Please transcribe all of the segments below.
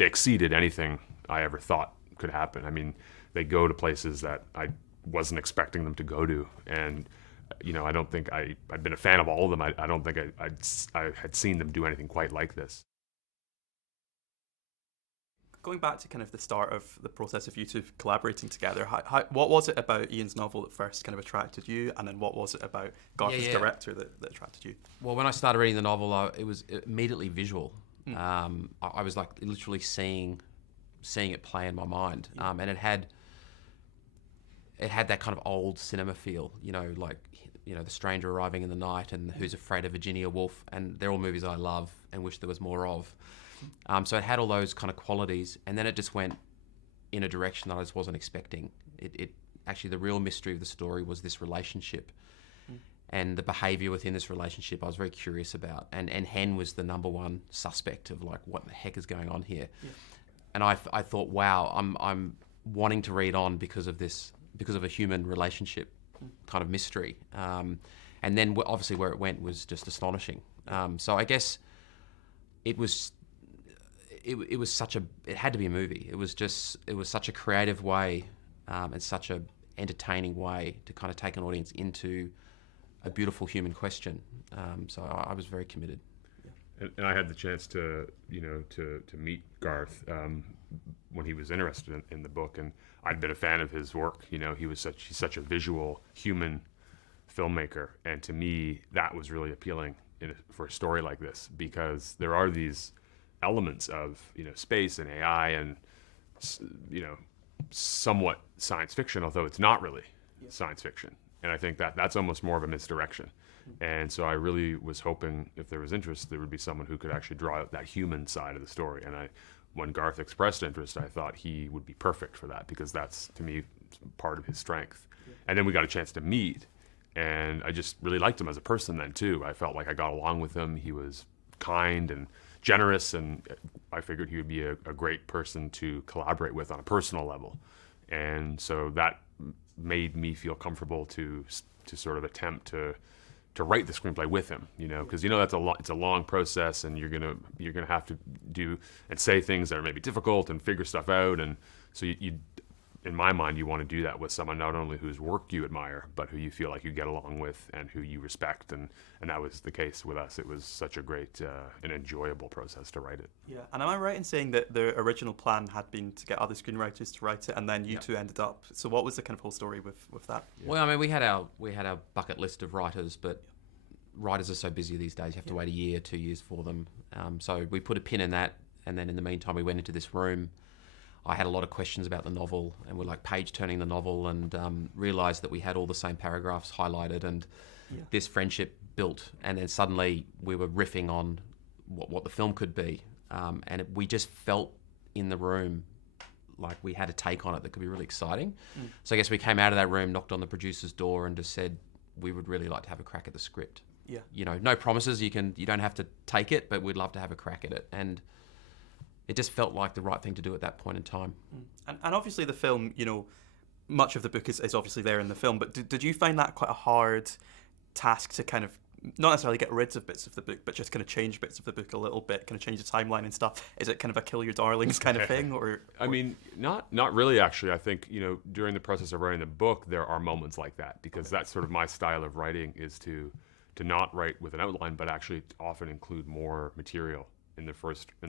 they exceeded anything I ever thought could happen. I mean, they go to places that I wasn't expecting them to go to, and I don't think I'd been a fan of all of them. I don't think I had seen them do anything quite like this. Going back to kind of the start of the process of you two collaborating together, what was it about Ian's novel that first kind of attracted you, and then what was it about Garth's director that attracted you? Well, when I started reading the novel, it was immediately visual. I was like literally seeing it play in my mind, and it had that kind of old cinema feel, like The Stranger Arriving in the Night and Who's Afraid of Virginia Woolf, and they're all movies I love and wish there was more of. So it had all those kind of qualities, and then it just went in a direction that I just wasn't expecting. It actually, the real mystery of the story was this relationship and the behaviour within this relationship I was very curious about. And Hen was the number one suspect of like, what the heck is going on here? Yeah. And I thought, wow, I'm wanting to read on because of a human relationship kind of mystery. And then obviously where it went was just astonishing. So I guess it was it had to be a movie. It was such a creative way and such a entertaining way to kind of take an audience into a beautiful human question. So I was very committed. And I had the chance to meet Garth when he was interested in the book, and I'd been a fan of his work. He's such a visual human filmmaker, and to me that was really appealing for a story like this, because there are these elements of space and AI and somewhat science fiction, although it's not really science fiction. And I think that's almost more of a misdirection. And so I really was hoping, if there was interest, there would be someone who could actually draw out that human side of the story. And when Garth expressed interest, I thought he would be perfect for that, because that's, to me, part of his strength. And then we got a chance to meet, and I just really liked him as a person then too. I felt like I got along with him. He was kind and generous, and I figured he would be a great person to collaborate with on a personal level. And so that made me feel comfortable to sort of attempt to write the screenplay with him, because it's a long process, and you're gonna have to do and say things that are maybe difficult and figure stuff out. And so you in my mind, you want to do that with someone not only whose work you admire, but who you feel like you get along with and who you respect. And that was the case with us. It was such a great and enjoyable process to write it. Yeah, and am I right in saying that the original plan had been to get other screenwriters to write it, and then you two ended up? So what was the kind of whole story with that? Yeah. Well, I mean, we had our bucket list of writers, but writers are so busy these days. You have to wait a year, 2 years for them. So we put a pin in that, and then in the meantime, we went into this room. I had a lot of questions about the novel, and we're like page turning the novel, and realised that we had all the same paragraphs highlighted, and this friendship built. And then suddenly we were riffing on what the film could be, and we just felt in the room like we had a take on it that could be really exciting. So I guess we came out of that room, knocked on the producer's door, and just said we would really like to have a crack at the script. Yeah, no promises. You don't have to take it, but we'd love to have a crack at it. And it just felt like the right thing to do at that point in time. And obviously the film, much of the book is obviously there in the film, but did you find that quite a hard task to kind of, not necessarily get rid of bits of the book, but just kind of change bits of the book a little bit, kind of change the timeline and stuff? Is it kind of a kill your darlings kind of thing? Or I mean, not really, actually. I think, during the process of writing the book, there are moments like that, because that's sort of my style of writing, is to not write with an outline, but actually often include more material in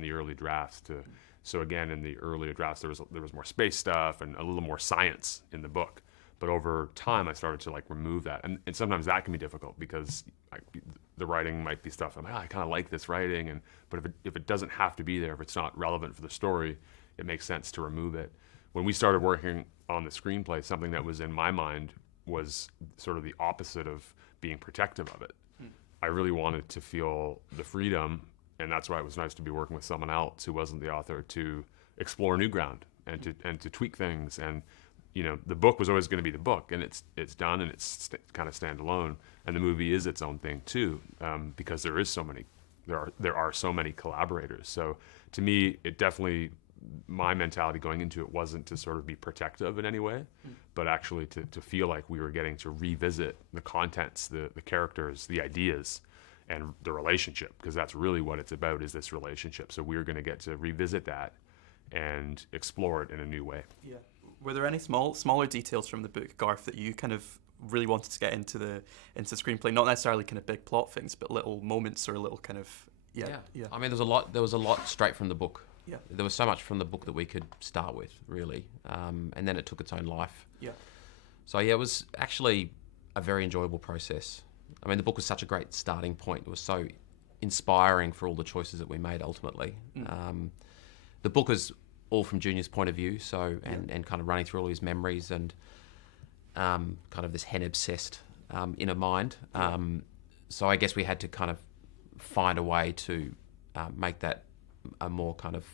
the early drafts. So again, in the earlier drafts, there was more space stuff and a little more science in the book. But over time, I started to remove that, and sometimes that can be difficult, because the writing might be stuff I'm like, I kind of like this writing, but if it doesn't have to be there, if it's not relevant for the story, it makes sense to remove it. When we started working on the screenplay, something that was in my mind was sort of the opposite of being protective of it. I really wanted to feel the freedom, and that's why it was nice to be working with someone else who wasn't the author, to explore new ground and to tweak things. And the book was always going to be the book, and it's done, and it's kind of standalone. And the movie is its own thing too, because there are so many collaborators. So to me, it definitely, my mentality going into it wasn't to sort of be protective in any way, but actually to feel like we were getting to revisit the contents, the characters, the ideas, and the relationship, because that's really what it's about, is this relationship. So we're going to get to revisit that and explore it in a new way. Yeah. Were there any smaller details from the book, Garth, that you kind of really wanted to get into the screenplay? Not necessarily kind of big plot things, but little moments or little kind of yeah. I mean, there was a lot straight from the book. Yeah. There was so much from the book that we could start with, really, and then it took its own life. Yeah. So yeah, it was actually a very enjoyable process. I mean, the book was such a great starting point. It was so inspiring for all the choices that we made ultimately. The book is all from Junior's point of view, so and kind of running through all his memories and kind of this hen-obsessed inner mind. So I guess we had to kind of find a way to make that a more kind of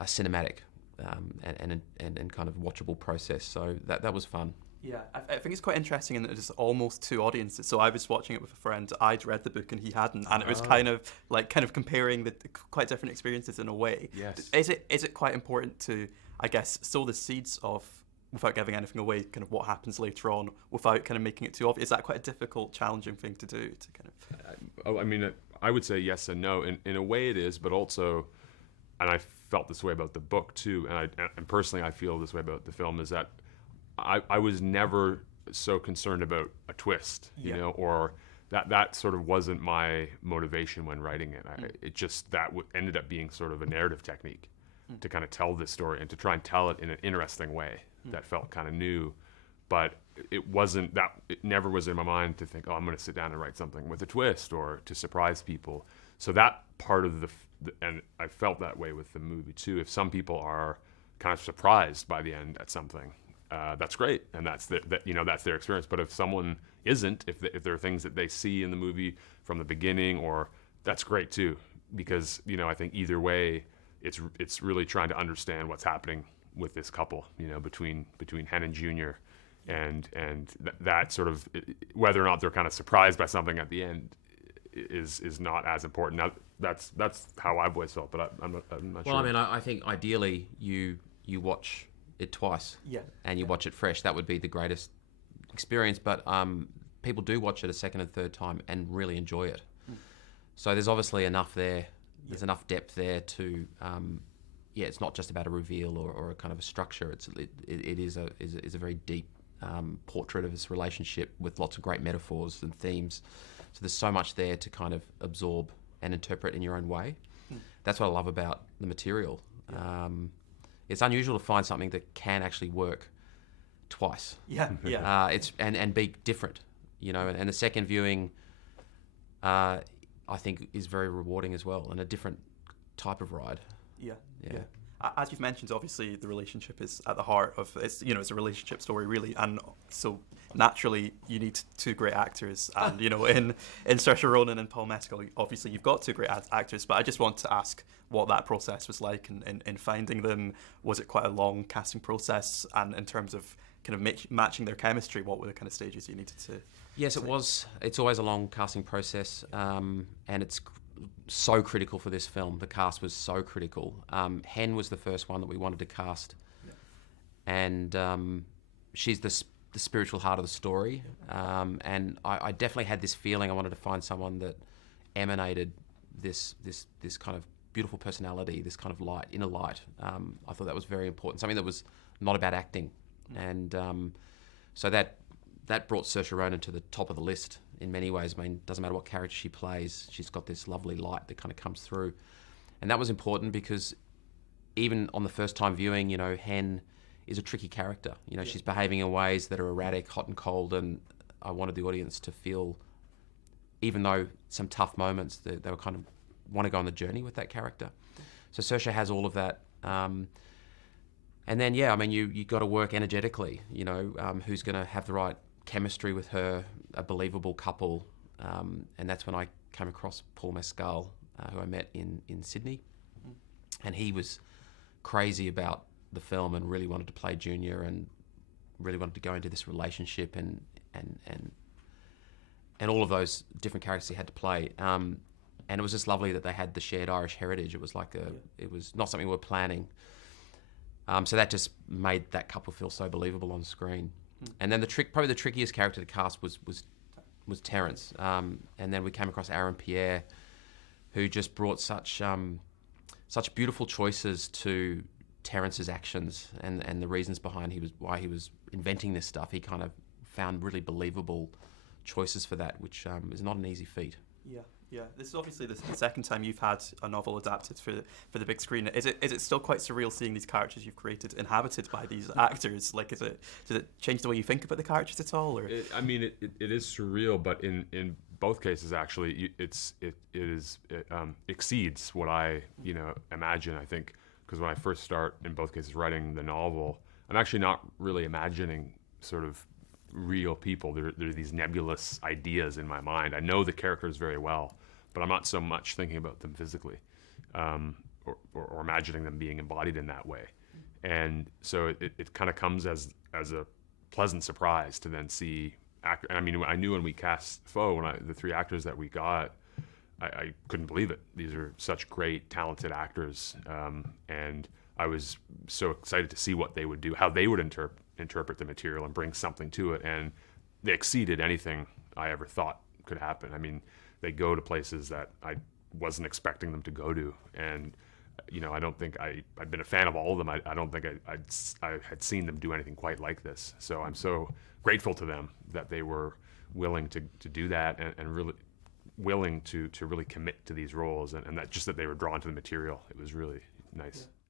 a cinematic and kind of watchable process. So that was fun. Yeah, I think it's quite interesting in that it's almost two audiences. So I was watching it with a friend. I'd read the book and he hadn't, and it was kind of comparing the quite different experiences in a way. Yes. Is it quite important to, I guess, sow the seeds of, without giving anything away, kind of what happens later on, without kind of making it too obvious? Is that quite a difficult, challenging thing to do? To kind of. I mean, I would say yes and no. In a way, it is, but also, and I felt this way about the book too, and personally, I feel this way about the film, is that I was never so concerned about a twist, you know, or that sort of wasn't my motivation when writing it. It just ended up being sort of a narrative technique to kind of tell this story and to try and tell it in an interesting way that felt kind of new. But it wasn't that. It never was in my mind to think, oh, I'm going to sit down and write something with a twist or to surprise people. So that part of and I felt that way with the movie too. If some people are kind of surprised by the end at something, that's great, and that's their experience. But if someone isn't, if there are things that they see in the movie from the beginning, or that's great too, because I think either way, it's really trying to understand what's happening with this couple, between Hen and Junior, and that sort of, whether or not they're kind of surprised by something at the end is not as important. Now that's how I've always felt, but I'm not sure. Well, I mean, I think ideally you watch it twice, and you watch it fresh. That would be the greatest experience. But people do watch it a second and third time and really enjoy it. So there's obviously enough there. There's enough depth there to, it's not just about a reveal or a kind of a structure. It is a very deep portrait of this relationship with lots of great metaphors and themes. So there's so much there to kind of absorb and interpret in your own way. That's what I love about the material. It's unusual to find something that can actually work twice. It's and be different, and the second viewing, I think, is very rewarding as well, and a different type of ride. Yeah. As you've mentioned, obviously the relationship is at the heart of it's a relationship story really, and so naturally you need two great actors, and in Saoirse Ronan and Paul Mescal, obviously you've got two great actors. But I just want to ask what that process was like in finding them. Was it quite a long casting process, and in terms of kind of matching their chemistry, what were the kind of stages you needed to? Yes, it was. It's always a long casting process, and it's so critical for this film. The cast was so critical. Hen was the first one that we wanted to cast, and she's the spiritual heart of the story. And I definitely had this feeling I wanted to find someone that emanated this kind of beautiful personality, this kind of light, inner light. I thought that was very important. Something that was not about acting, and so that brought Saoirse Ronan to the top of the list in many ways. I mean, it doesn't matter what character she plays, she's got this lovely light that kind of comes through. And that was important because even on the first time viewing, Hen is a tricky character. She's behaving in ways that are erratic, hot and cold, and I wanted the audience to feel, even though some tough moments, they were kind of want to go on the journey with that character. So Saoirse has all of that. And then, you got to work energetically, who's going to have the right chemistry with her, a believable couple, and that's when I came across Paul Mescal, who I met in Sydney, and he was crazy about the film and really wanted to play Junior and really wanted to go into this relationship and all of those different characters he had to play, and it was just lovely that they had the shared Irish heritage. It was like it was not something we were planning, so that just made that couple feel so believable on screen. And then probably the trickiest character to cast was Terence. And then we came across Aaron Pierre, who just brought such such beautiful choices to Terrence's actions and the reasons behind why he was inventing this stuff. He kind of found really believable choices for that, which is not an easy feat. Yeah, yeah. This is obviously the second time you've had a novel adapted for the big screen. Is it still quite surreal seeing these characters you've created inhabited by these actors? Like, does it change the way you think about the characters at all? Or It is surreal, but in both cases, actually, it exceeds what I imagine. I think because when I first start in both cases writing the novel, I'm actually not really imagining sort of real people. There are these nebulous ideas in my mind. I know the characters very well, but I'm not so much thinking about them physically, or imagining them being embodied in that way. And so it kind of comes as a pleasant surprise to then see I mean, I knew when we cast Foe, the three actors that we got, I couldn't believe it. These are such great, talented actors, and I was so excited to see what they would do, how they would interpret the material and bring something to it. And they exceeded anything I ever thought could happen. I mean, they go to places that I wasn't expecting them to go to, and I don't think I've been a fan of all of them. I don't think I had seen them do anything quite like this. So I'm so grateful to them that they were willing to do that and really willing to really commit to these roles, and that just that they were drawn to the material. It was really nice. Yeah.